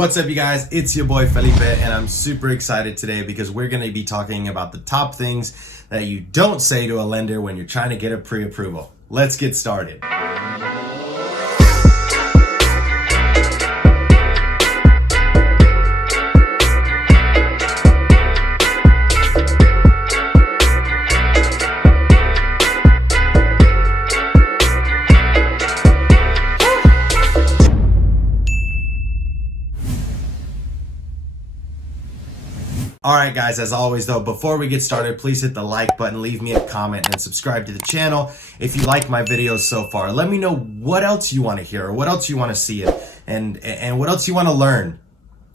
What's up, you guys? It's your boy Felipe, and I'm super excited today because we're going to be talking about the top things that you don't say to a lender when you're trying to get a pre-approval. Let's get started. Alright guys, as always though, before we get started, please hit the like button, leave me a comment, and subscribe to the channel if you like my videos so far. Let me know what else you want to hear, or what else you want to see, and what else you want to learn.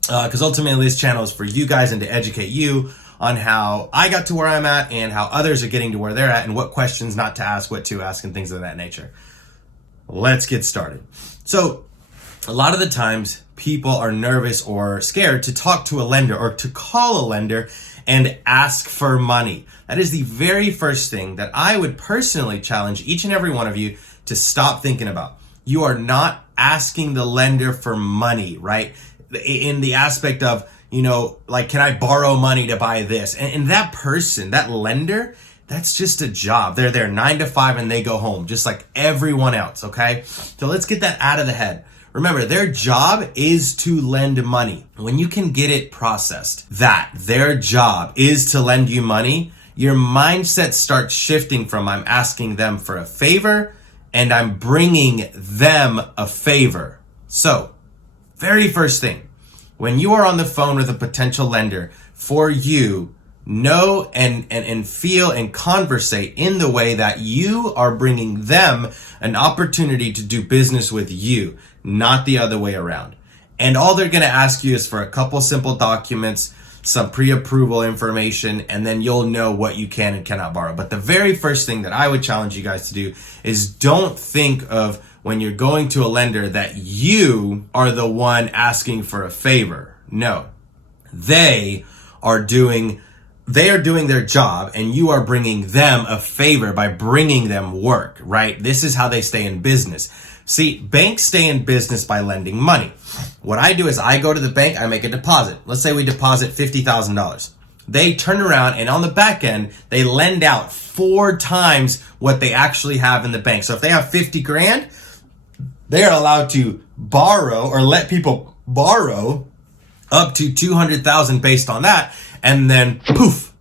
Because ultimately this channel is for you guys and to educate you on how I got to where I'm at and how others are getting to where they're at and what questions not to ask, what to ask, and things of that nature. Let's get started. So, a lot of the times, people are nervous or scared to talk to a lender or to call a lender and ask for money. That is the very first thing that I would personally challenge each and every one of you to stop thinking about. You are not asking the lender for money, right? In the aspect of, like, can I borrow money to buy this? And that person, that lender, that's just a job. They're there 9 to 5 and they go home just like everyone else, okay? So let's get that out of the head. Remember, their job is to lend money. When you can get it processed that their job is to lend you money, your mindset starts shifting from I'm asking them for a favor and I'm bringing them a favor. So, very first thing, when you are on the phone with a potential lender, for you, know and feel and conversate in the way that you are bringing them an opportunity to do business with you, not the other way around. And all they're going to ask you is for a couple simple documents, some pre-approval information, and then you'll know what you can and cannot borrow. But the very first thing that I would challenge you guys to do is don't think of when you're going to a lender that you are the one asking for a favor. No, they are doing their job and you are bringing them a favor by bringing them work, right? This is how they stay in business. See, banks stay in business by lending money. What I do is I go to the bank, I make a deposit. Let's say we deposit $50,000. They turn around and on the back end, they lend out 4 times what they actually have in the bank. So if they have 50 grand, they are allowed to borrow or let people borrow up to 200,000 based on that. And then poof,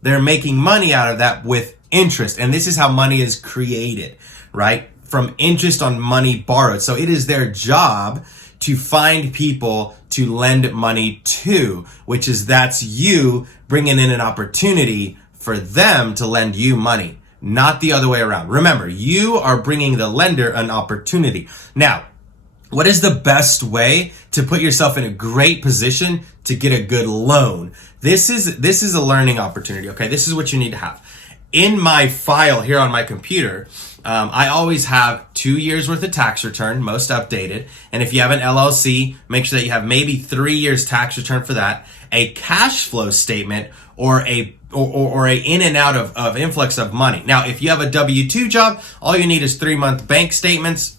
they're making money out of that with interest. And this is how money is created, right? From interest on money borrowed. So it is their job to find people to lend money to, which is that's you bringing in an opportunity for them to lend you money, not the other way around. Remember, you are bringing the lender an opportunity. Now, what is the best way to put yourself in a great position to get a good loan? This is a learning opportunity, okay? This is what you need to have. In my file here on my computer, I always have 2 years worth of tax return, most updated. And if you have an LLC, make sure that you have maybe 3 years tax return for that, a cash flow statement, or a in and out of influx of money. Now, if you have a W-2 job, all you need is 3-month bank statements,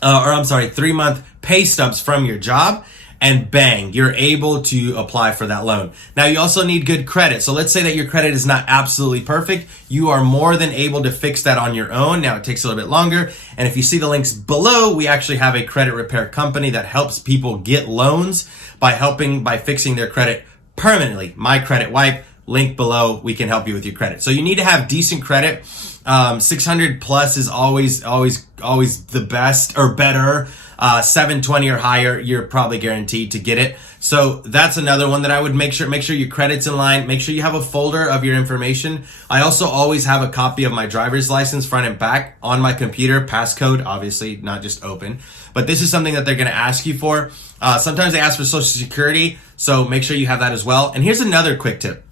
3-month pay stubs from your job, and bang, you're able to apply for that loan. Now, you also need good credit. So let's say that your credit is not absolutely perfect. You are more than able to fix that on your own. Now, it takes a little bit longer. And if you see the links below, we actually have a credit repair company that helps people get loans by fixing their credit permanently. My Credit Wipe, link below. We can help you with your credit. So you need to have decent credit. 600 plus is always the best or better. 720 or higher, you're probably guaranteed to get it. So that's another one that I would make sure your credit's in line. Make sure you have a folder of your information. I also always have a copy of my driver's license front and back on my computer, passcode, obviously not just open, but this is something that they're going to ask you for. Sometimes they ask for Social Security, so make sure you have that as well. And here's another quick tip.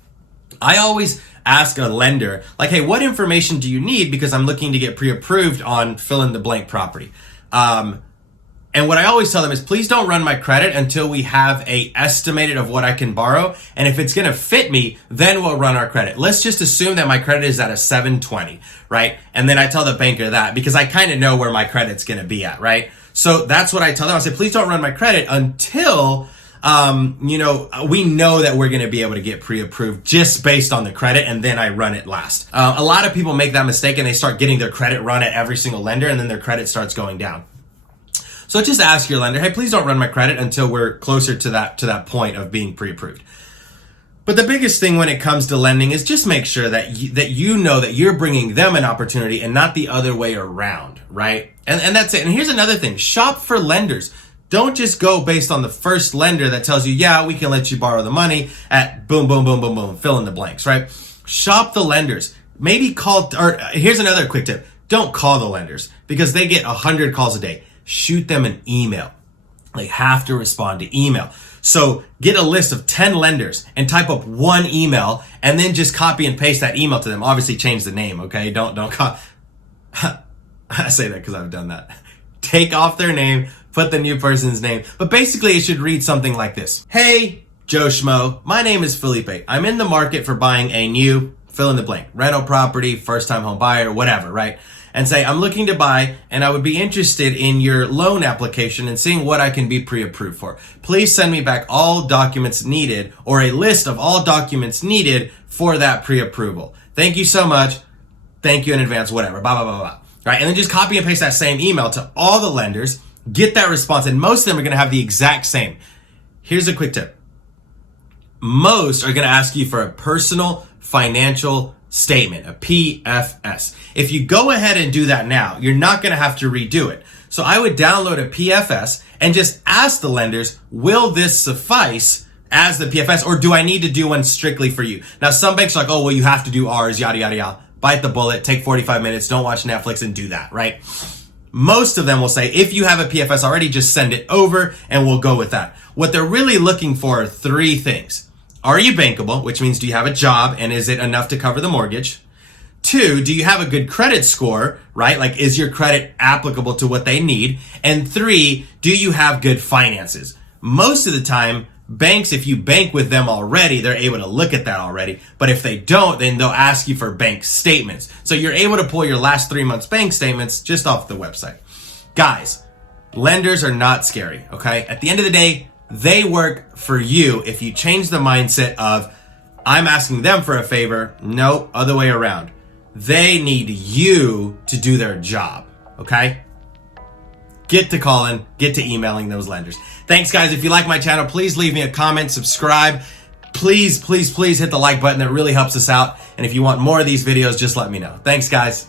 I always ask a lender, like, hey, what information do you need? Because I'm looking to get pre-approved on fill in the blank property. And what I always tell them is, please don't run my credit until we have a estimated of what I can borrow. And if it's going to fit me, then we'll run our credit. Let's just assume that my credit is at a 720, right? And then I tell the banker that because I kind of know where my credit's going to be at, right? So that's what I tell them. I say, please don't run my credit until we know that we're going to be able to get pre-approved just based on the credit, and then I run it last. A lot of people make that mistake and they start getting their credit run at every single lender, and then their credit starts going down. So just ask your lender, hey, please don't run my credit until we're closer to that point of being pre-approved. But the biggest thing when it comes to lending is just make sure that you know that you're bringing them an opportunity and not the other way around, right? And that's it. And here's another thing. Shop for lenders. Don't just go based on the first lender that tells you, yeah, we can let you borrow the money at boom, boom, boom, boom, boom, fill in the blanks, right? Shop the lenders. Maybe call, or here's another quick tip. Don't call the lenders because they get 100 calls a day. Shoot them an email. They have to respond to email. So get a list of 10 lenders and type up one email and then just copy and paste that email to them. Obviously change the name, okay? Don't I say that because I've done that. Take off their name, put the new person's name. But basically it should read something like this. Hey, Joe Schmo, my name is Felipe. I'm in the market for buying a new fill in the blank, rental property, first time home buyer, whatever, right? And say, I'm looking to buy and I would be interested in your loan application and seeing what I can be pre-approved for. Please send me back all documents needed or a list of all documents needed for that pre-approval. Thank you so much. Thank you in advance, whatever, blah, blah, blah, blah. Right? And then just copy and paste that same email to all the lenders, get that response, and most of them are going to have the exact same. Here's a quick tip. Most are going to ask you for a personal financial statement, a PFS. If you go ahead and do that now, you're not going to have to redo it. So I would download a PFS and just ask the lenders, will this suffice as the PFS, or do I need to do one strictly for you? Now, some banks are like, oh, well, you have to do ours, yada, yada, yada. Bite the bullet, take 45 minutes, don't watch Netflix and do that, right? Most of them will say, if you have a PFS already, just send it over and we'll go with that. What they're really looking for are three things. Are you bankable, which means do you have a job and is it enough to cover the mortgage? 2, do you have a good credit score, right? Like, is your credit applicable to what they need? And 3, do you have good finances? Most of the time, banks, if you bank with them already, they're able to look at that already. But if they don't, then they'll ask you for bank statements. So you're able to pull your last 3 months bank statements just off the website. Guys, lenders are not scary, okay? At the end of the day, they work for you if you change the mindset of, I'm asking them for a favor. No, other way around. They need you to do their job, okay? Get to calling, get to emailing those lenders. Thanks, guys. If you like my channel, please leave me a comment, subscribe. Please, please, please hit the like button. That really helps us out. And if you want more of these videos, just let me know. Thanks, guys.